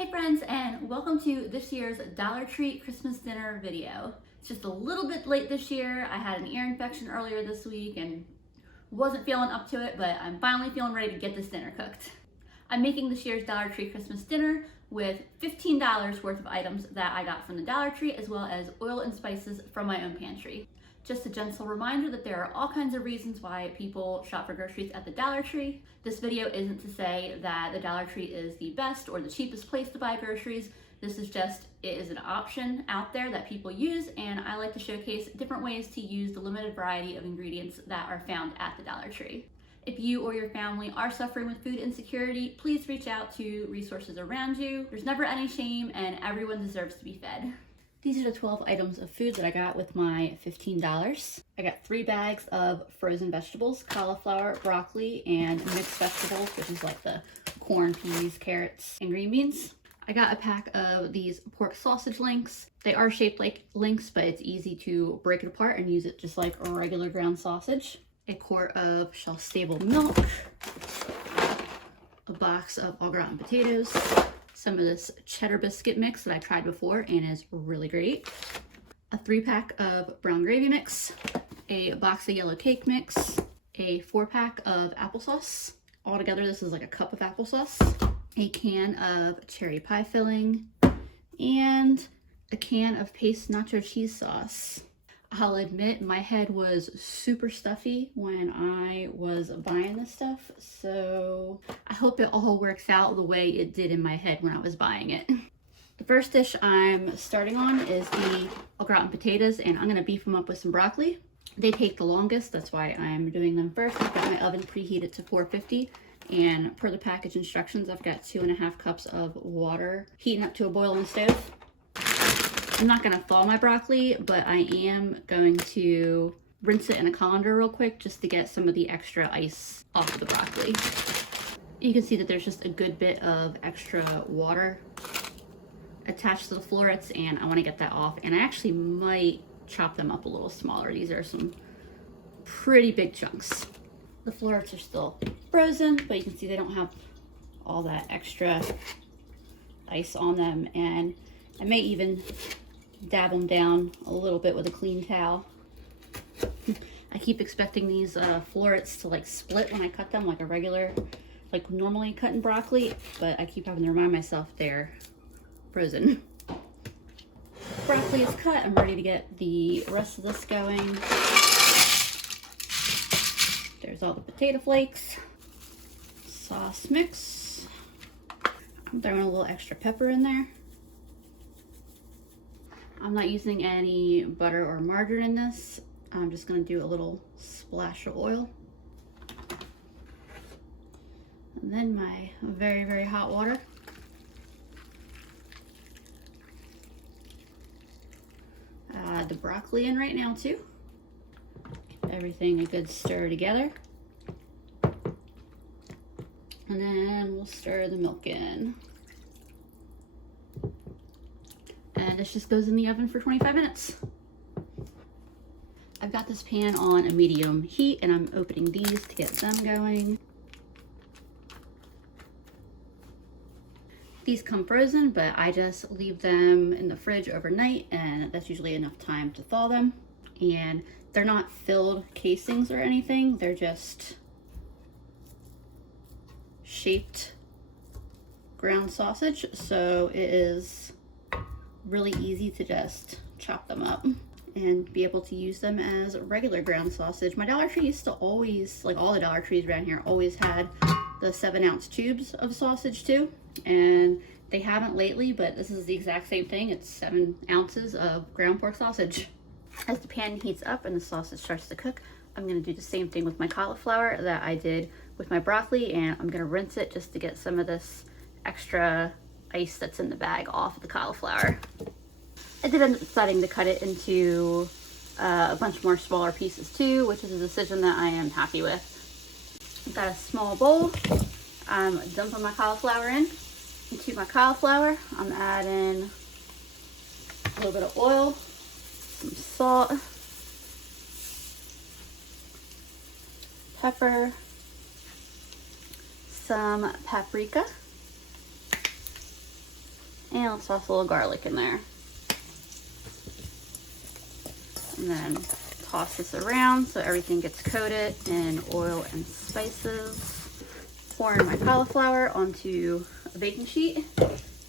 Hey friends, and welcome to this year's Dollar Tree Christmas dinner video. It's just a little bit late this year. I had an ear infection earlier this week and wasn't feeling up to it, but I'm finally feeling ready to get this dinner cooked. I'm making this year's Dollar Tree Christmas dinner with $15 worth of items that I got from the Dollar Tree, as well as oil and spices from my own pantry. Just a gentle reminder that there are all kinds of reasons why people shop for groceries at the Dollar Tree. This video isn't to say that the Dollar Tree is the best or the cheapest place to buy groceries. This is just, it is an option out there that people use, and I like to showcase different ways to use the limited variety of ingredients that are found at the Dollar Tree. If you or your family are suffering with food insecurity, please reach out to resources around you. There's never any shame, and everyone deserves to be fed. These are the 12 items of food that I got with my $15. I got 3 bags of frozen vegetables, cauliflower, broccoli, and mixed vegetables, which is like the corn, peas, carrots, and green beans. I got a pack of these pork sausage links. They are shaped like links, but it's easy to break it apart and use it just like a regular ground sausage. A quart of shelf-stable milk, a box of au gratin potatoes, some of this cheddar biscuit mix that I tried before and is really great, a 3-pack of brown gravy mix, a box of yellow cake mix, a 4-pack of applesauce. Altogether, this is like a cup of applesauce, a can of cherry pie filling, and a can of paste nacho cheese sauce. I'll admit my head was super stuffy when I was buying this stuff, so I hope it all works out the way it did in my head when I was buying it. The first dish I'm starting on is the au gratin potatoes, and I'm going to beef them up with some broccoli. They take the longest, that's why I'm doing them first. I've got my oven preheated to 450, and per the package instructions, I've got 2.5 cups of water heating up to a boil on the stove. I'm not going to thaw my broccoli, but I am going to rinse it in a colander real quick just to get some of the extra ice off of the broccoli. You can see that there's just a good bit of extra water attached to the florets, and I want to get that off. And I actually might chop them up a little smaller. These are some pretty big chunks. The florets are still frozen, but you can see they don't have all that extra ice on them, and I may even dab them down a little bit with a clean towel. I keep expecting these florets to like split when I cut them like a regular, like normally cutting broccoli, but I keep having to remind myself they're frozen. Broccoli is cut. I'm ready to get the rest of this going. There's all the potato flakes, sauce mix. I'm throwing a little extra pepper in there. I'm not using any butter or margarine in this. I'm just going to do a little splash of oil. And then my very, very hot water. Add the broccoli in right now too. Give everything a good stir together. And then we'll stir the milk in. And this just goes in the oven for 25 minutes. I've got this pan on a medium heat, and I'm opening these to get them going. These come frozen, but I just leave them in the fridge overnight, and that's usually enough time to thaw them. And they're not filled casings or anything, they're just shaped ground sausage, so it is really easy to just chop them up and be able to use them as regular ground sausage. My Dollar Tree used to always, like all the Dollar Trees around here, always had the 7-ounce tubes of sausage too, and they haven't lately, but this is the exact same thing. It's 7 ounces of ground pork sausage. As the pan heats up and the sausage starts to cook, I'm going to do the same thing with my cauliflower that I did with my broccoli, and I'm going to rinse it just to get some of this extra ice that's in the bag off of the cauliflower. I did end up deciding to cut it into a bunch more smaller pieces too, which is a decision that I am happy with. I've got a small bowl. I'm dumping my cauliflower in. Into my cauliflower, I'm adding a little bit of oil, some salt, pepper, some paprika, And let's toss a little garlic in there. And then toss this around so everything gets coated in oil and spices. Pour in my cauliflower onto a baking sheet.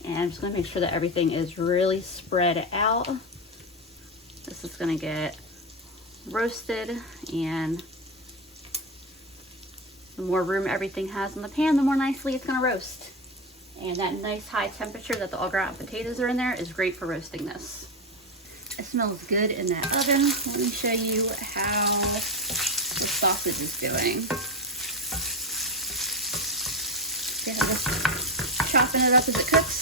And I'm just gonna make sure that everything is really spread out. This is gonna get roasted, and the more room everything has in the pan, the more nicely it's gonna roast. And that nice high temperature that the au gratin potatoes are in there is great for roasting this. It smells good in that oven. Let me show you how the sausage is doing. Yeah, just chopping it up as it cooks.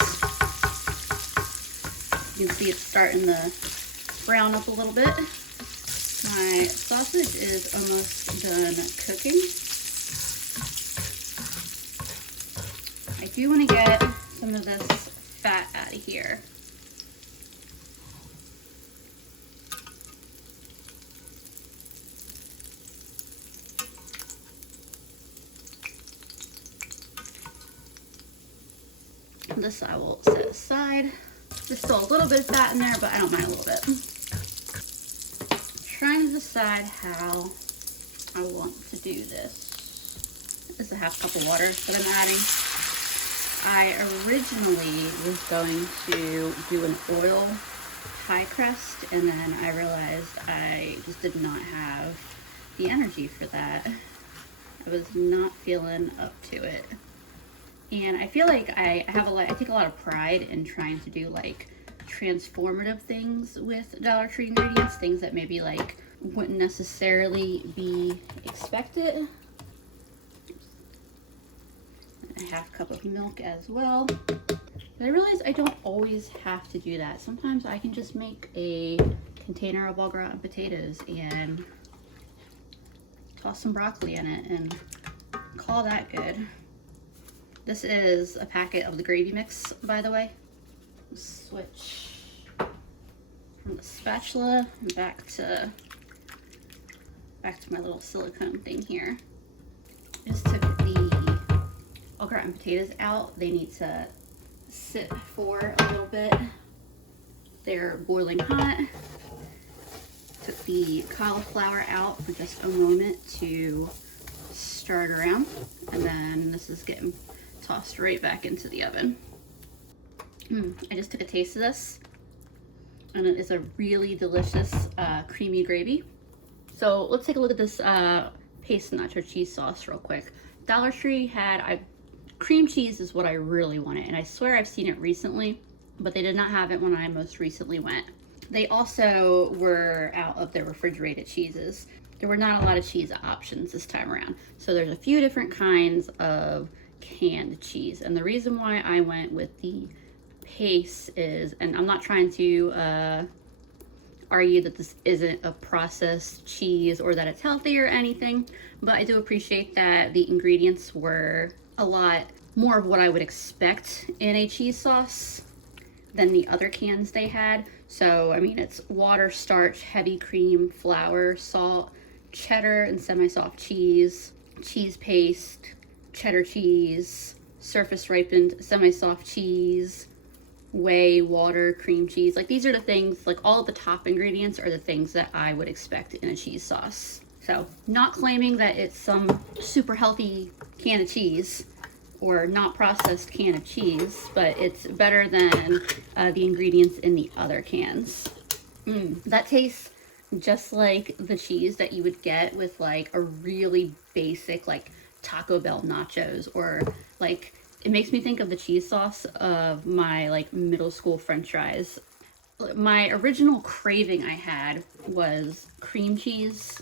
You can see it's starting to brown up a little bit. My sausage is almost done cooking. I do want to get some of this fat out of here. This I will set aside. There's still a little bit of fat in there, but I don't mind a little bit. I'm trying to decide how I want to do this. This is a half cup of water that I'm adding. I originally was going to do an oil pie crust, and then I realized I just did not have the energy for that. I was not feeling up to it. And I feel like I take a lot of pride in trying to do like transformative things with Dollar Tree ingredients, things that maybe like wouldn't necessarily be expected. A half cup of milk as well. But I realize I don't always have to do that. Sometimes I can just make a container of au gratin potatoes and toss some broccoli in it and call that good. This is a packet of the gravy mix, by the way. Switch from the spatula back to my little silicone thing here. Just took the au gratin potatoes out. They need to sit for a little bit. They're boiling hot. Took the cauliflower out for just a moment to stir it around, and then this is getting tossed right back into the oven. I just took a taste of this, and it is a really delicious creamy gravy. So let's take a look at this paste nacho cheese sauce real quick. Dollar Tree had cream cheese is what I really wanted, and I swear I've seen it recently, but they did not have it when I most recently went. They also were out of their refrigerated cheeses. There were not a lot of cheese options this time around, so there's a few different kinds of canned cheese, and the reason why I went with the paste is, and I'm not trying to argue that this isn't a processed cheese or that it's healthy or anything, but I do appreciate that the ingredients were a lot more of what I would expect in a cheese sauce than the other cans they had. So I mean, it's water, starch, heavy cream, flour, salt, cheddar and semi-soft cheese, cheese paste, cheddar cheese, surface ripened semi-soft cheese, whey, water, cream cheese. Like, these are the things, like all of the top ingredients are the things that I would expect in a cheese sauce. So not claiming that it's some super healthy can of cheese or not processed can of cheese, but it's better than the ingredients in the other cans. That tastes just like the cheese that you would get with like a really basic like Taco Bell nachos, or like, it makes me think of the cheese sauce of my like middle school french fries. My original craving I had was cream cheese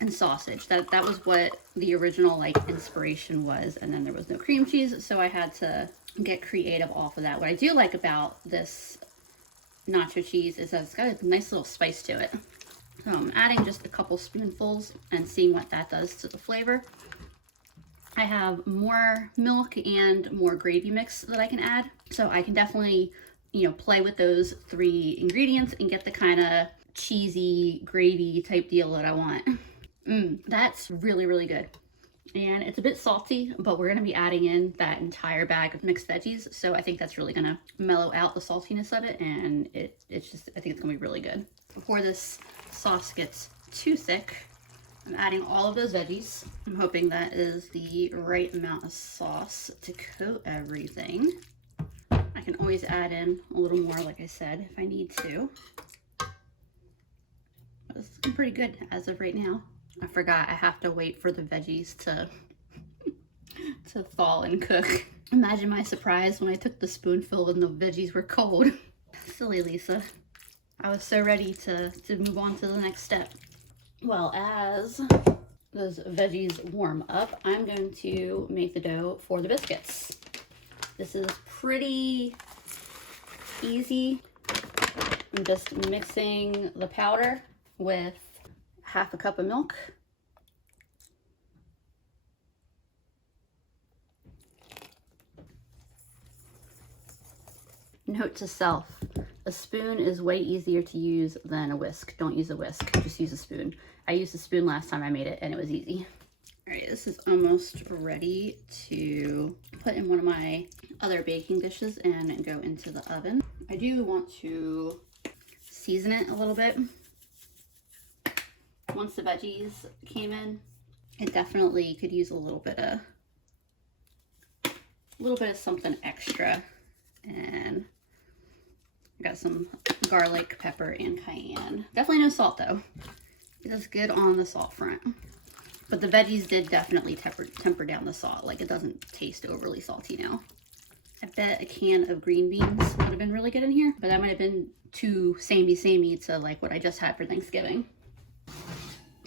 and sausage. That was what the original like inspiration was, and then there was no cream cheese, so I had to get creative off of that. What I do like about this nacho cheese is that it's got a nice little spice to it. So I'm adding just a couple spoonfuls and seeing what that does to the flavor. I have more milk and more gravy mix that I can add, so I can definitely, you know, play with those three ingredients and get the kind of cheesy gravy type deal that I want. That's really, really good. And it's a bit salty, but we're gonna be adding in that entire bag of mixed veggies. So I think that's really gonna mellow out the saltiness of it, and it's just, I think it's gonna be really good. Before this sauce gets too thick, I'm adding all of those veggies. I'm hoping that is the right amount of sauce to coat everything. I can always add in a little more, like I said, if I need to. But this is looking pretty good as of right now. I forgot I have to wait for the veggies to thaw and cook. Imagine my surprise when I took the spoonful and the veggies were cold. Silly Lisa. I was so ready to move on to the next step. Well, as those veggies warm up, I'm going to make the dough for the biscuits. This is pretty easy. I'm just mixing the powder with half a cup of milk. Note to self, a spoon is way easier to use than a whisk. Don't use a whisk, just use a spoon. I used a spoon last time I made it and it was easy. All right, this is almost ready to put in one of my other baking dishes and go into the oven. I do want to season it a little bit. Once the veggies came in, it definitely could use a little bit of something extra. And I got some garlic, pepper, and cayenne. Definitely no salt though. It is good on the salt front. But the veggies did definitely temper down the salt. Like, it doesn't taste overly salty now. I bet a can of green beans would have been really good in here, but that might have been too samey to like what I just had for Thanksgiving.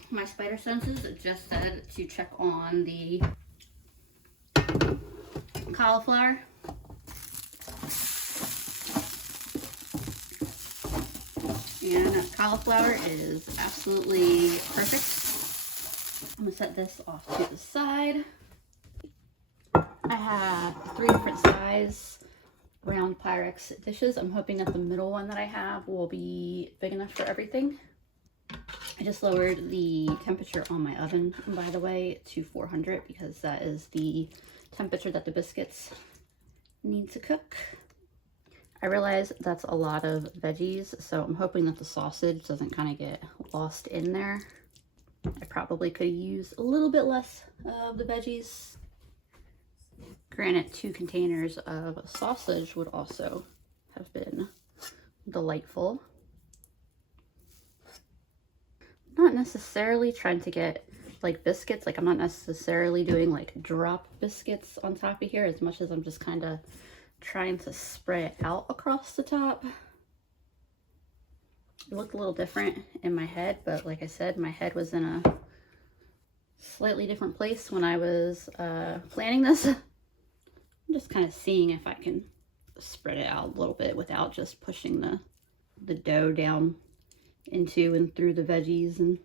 My spider senses just said to check on the cauliflower. And cauliflower is absolutely perfect. I'm gonna set this off to the side. I have 3 different size round Pyrex dishes. I'm hoping that the middle one that I have will be big enough for everything. I just lowered the temperature on my oven, by the way, to 400 because that is the temperature that the biscuits need to cook. I realize that's a lot of veggies, so I'm hoping that the sausage doesn't kind of get lost in there. I probably could use a little bit less of the veggies. Granted, 2 containers of sausage would also have been delightful. Not necessarily trying to get like biscuits, like I'm not necessarily doing like drop biscuits on top of here as much as I'm just kind of trying to spread it out across the top. It looked a little different in my head, but like I said, my head was in a slightly different place when I was planning this. I'm just kind of seeing if I can spread it out a little bit without just pushing the dough down into and through the veggies and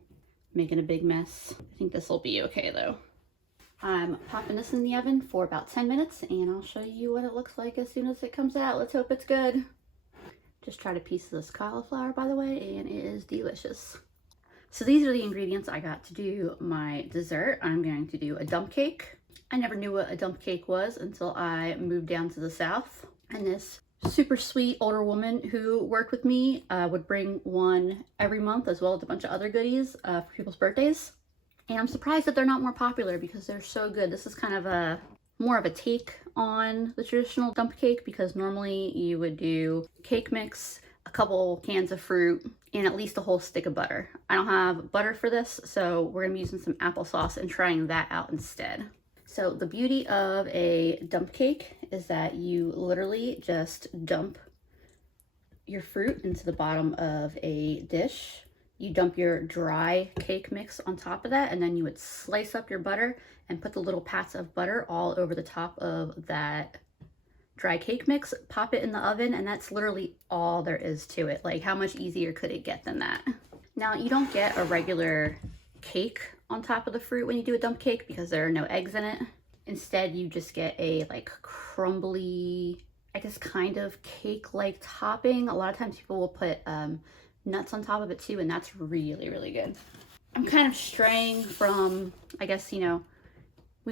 making a big mess. I think this will be okay though. I'm popping this in the oven for about 10 minutes and I'll show you what it looks like as soon as it comes out. Let's hope it's good. Just tried a piece of this cauliflower, by the way, and it is delicious. So these are the ingredients I got to do my dessert. I'm going to do a dump cake. I never knew what a dump cake was until I moved down to the South. And this super sweet older woman who worked with me would bring one every month, as well as a bunch of other goodies for people's birthdays. And I'm surprised that they're not more popular because they're so good. This is kind of more of a take on the traditional dump cake because normally you would do cake mix, a couple cans of fruit, and at least a whole stick of butter. I don't have butter for this, so we're gonna be using some applesauce and trying that out instead. So the beauty of a dump cake is that you literally just dump your fruit into the bottom of a dish. You dump your dry cake mix on top of that, and then you would slice up your butter and put the little pats of butter all over the top of that dry cake mix, pop it in the oven, and that's literally all there is to it. Like, how much easier could it get than that? Now, you don't get a regular cake on top of the fruit when you do a dump cake because there are no eggs in it. Instead, you just get a like crumbly, I guess kind of cake-like topping. A lot of times people will put nuts on top of it too, and that's really, really good. I'm kind of straying from, I guess, you know,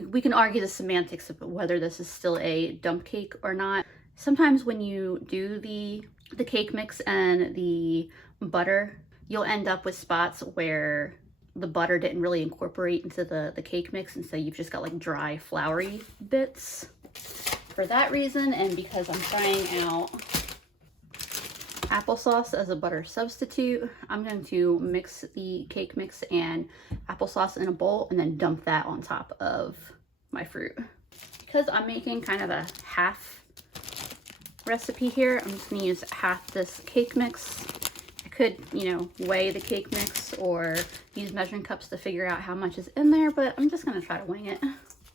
we can argue the semantics of whether this is still a dump cake or not. Sometimes when you do the cake mix and the butter, you'll end up with spots where the butter didn't really incorporate into the cake mix, and so you've just got like dry, floury bits. For that reason, and because I'm trying out applesauce as a butter substitute, I'm going to mix the cake mix and applesauce in a bowl and then dump that on top of my fruit. Because I'm making kind of a half recipe here, I'm just going to use half this cake mix. I could, you know, weigh the cake mix or use measuring cups to figure out how much is in there, but I'm just going to try to wing it.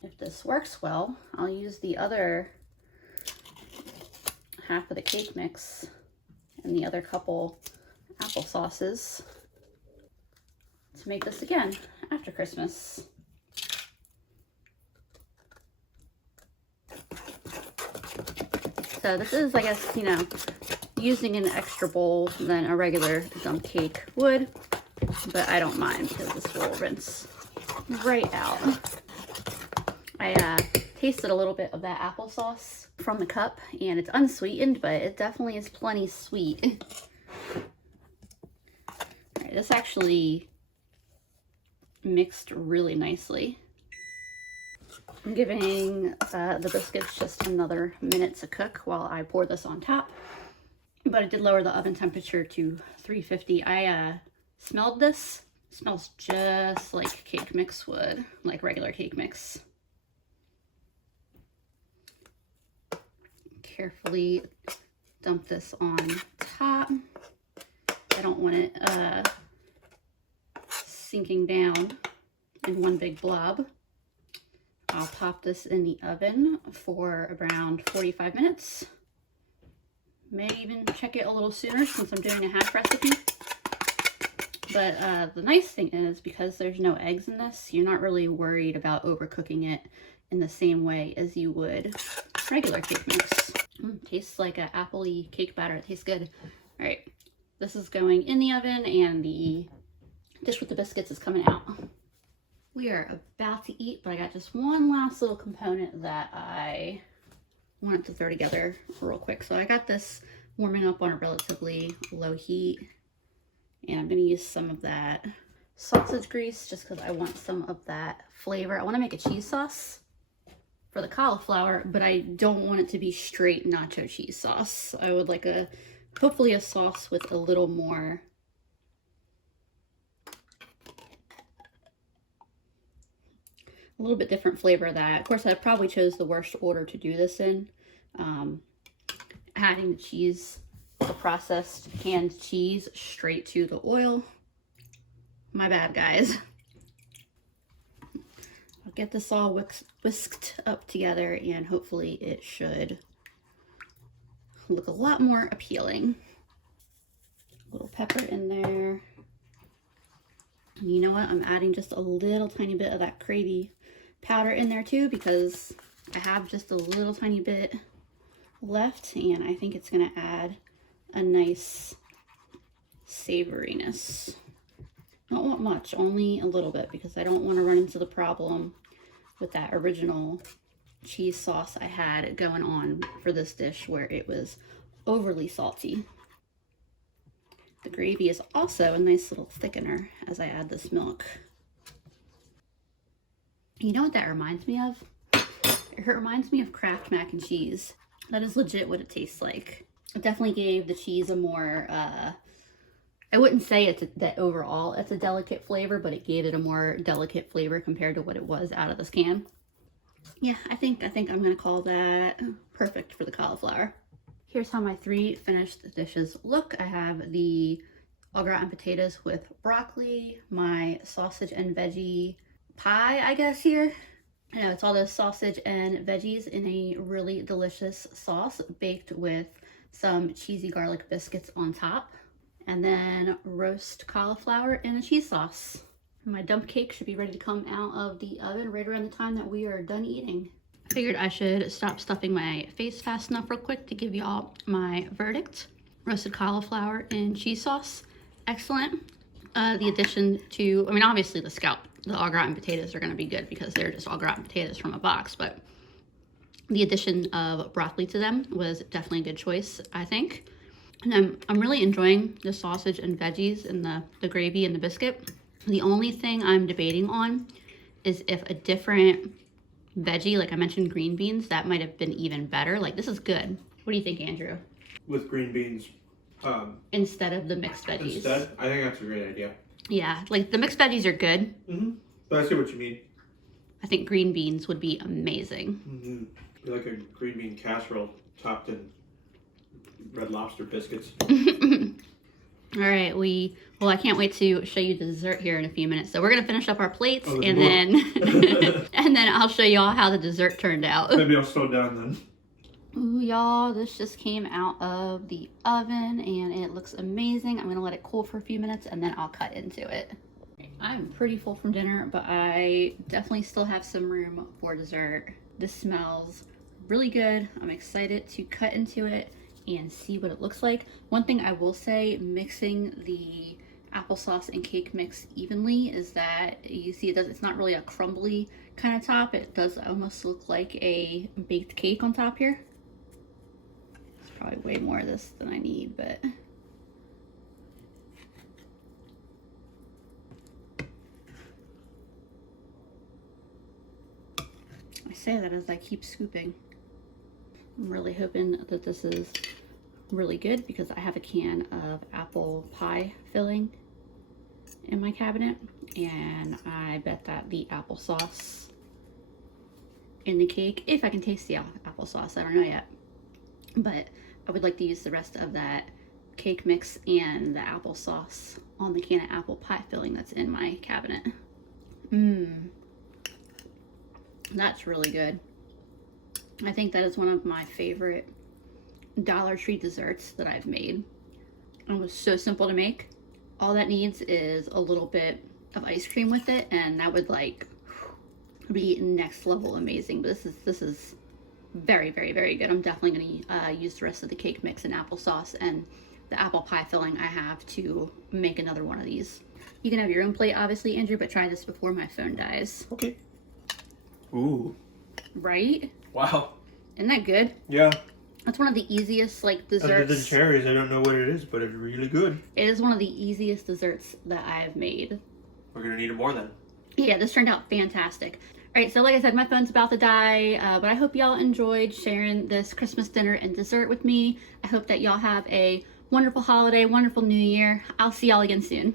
If this works well, I'll use the other half of the cake mix and the other couple applesauces to make this again after Christmas. So this is, I guess, you know, using an extra bowl than a regular dump cake would, but I don't mind because this will rinse right out. I tasted a little bit of that applesauce from the cup, and it's unsweetened, but it definitely is plenty sweet. All right, this actually mixed really nicely. I'm giving the biscuits just another minute to cook while I pour this on top, but I did lower the oven temperature to 350. I smelled this. It smells just like cake mix would, like regular cake mix. Carefully dump this on top. I don't want it sinking down in one big blob. I'll pop this in the oven for around 45 minutes. Maybe even check it a little sooner since I'm doing a half recipe. But the nice thing is, because there's no eggs in this, you're not really worried about overcooking it in the same way as you would regular cake mix. Tastes like an apple-y cake batter. It tastes good. All right, this is going in the oven and the dish with the biscuits is coming out. We are about to eat, but I got just one last little component that I wanted to throw together real quick. So I got this warming up on a relatively low heat, and I'm gonna use some of that sausage grease just because I want some of that flavor. I want to make a cheese sauce for the cauliflower, but I don't want it to be straight nacho cheese sauce. I would like hopefully a sauce with a little more a little bit different flavor of that. Of course, I probably chose the worst order to do this in. Adding the cheese, the processed canned cheese, straight to the oil. My bad, guys. I'll get this all whisked up together, and hopefully it should look a lot more appealing. A little pepper in there. And you know what? I'm adding just a little tiny bit of that gravy powder in there too, because I have just a little tiny bit left, and I think it's going to add a nice savoriness. Don't want much, only a little bit, because I don't want to run into the problem with that original cheese sauce I had going on for this dish where it was overly salty. The gravy is also a nice little thickener as I add this milk. You know what that reminds me of? It reminds me of Kraft mac and cheese. That is legit what it tastes like. It definitely gave the cheese a more, I wouldn't say that overall it's a delicate flavor, but it gave it a more delicate flavor compared to what it was out of this can. Yeah, I think I'm gonna call that perfect for the cauliflower. Here's how my 3 finished dishes look. I have the au gratin potatoes with broccoli, my sausage and veggie pie, I guess here. I know it's all those sausage and veggies in a really delicious sauce baked with some cheesy garlic biscuits on top. And then roast cauliflower in a cheese sauce. My dump cake should be ready to come out of the oven right around the time that we are done eating. I figured I should stop stuffing my face fast enough real quick to give y'all my verdict. Roasted cauliflower in cheese sauce, excellent. The addition to, I mean, obviously the scallop the au gratin potatoes are going to be good because they're just au gratin potatoes from a box. But the addition of broccoli to them was definitely a good choice, I think. And I'm really enjoying the sausage and veggies and the gravy and the biscuit. The only thing I'm debating on is if a different veggie, like I mentioned green beans, that might have been even better. Like, this is good. What do you think, Andrew? With green beans. Instead of the mixed veggies. Instead? I think that's a great idea. Yeah, like the mixed veggies are good. But I see what you mean. I think green beans would be amazing. Be like a green bean casserole topped in Red Lobster biscuits. All right, well, I can't wait to show you the dessert here in a few minutes. So we're gonna finish up our plates and then and then I'll show y'all how the dessert turned out. Maybe I'll slow down then. Ooh, y'all, this just came out of the oven and it looks amazing. I'm gonna let it cool for a few minutes and then I'll cut into it. I'm pretty full from dinner, but I definitely still have some room for dessert. This smells really good. I'm excited to cut into it and see what it looks like. One thing I will say, mixing the applesauce and cake mix evenly is that you see it's not really a crumbly kind of top. It does almost look like a baked cake on top here. It's probably way more of this than I need, but I say that as I keep scooping. I'm really hoping that this is really good because I have a can of apple pie filling in my cabinet, and I bet that the applesauce in the cake, if I can taste the applesauce, I don't know yet, but I would like to use the rest of that cake mix and the applesauce on the can of apple pie filling that's in my cabinet. That's really good. I think that is one of my favorite Dollar Tree desserts that I've made. It was so simple to make. All that needs is a little bit of ice cream with it, and that would like be next level amazing. But this is very, very, very good. I'm definitely gonna use the rest of the cake mix and applesauce and the apple pie filling I have to make another one of these. You can have your own plate, obviously, Andrew, but try this before my phone dies. Okay. Ooh. Right? Wow. Isn't that good? Yeah. That's one of the easiest like desserts. Other than cherries, I don't know what it is, but it's really good. It is one of the easiest desserts that I have made. We're gonna need it more then. Yeah, this turned out fantastic. All right, so like I said, my phone's about to die, but I hope y'all enjoyed sharing this Christmas dinner and dessert with me. I hope that y'all have a wonderful holiday, wonderful New Year. I'll see y'all again soon.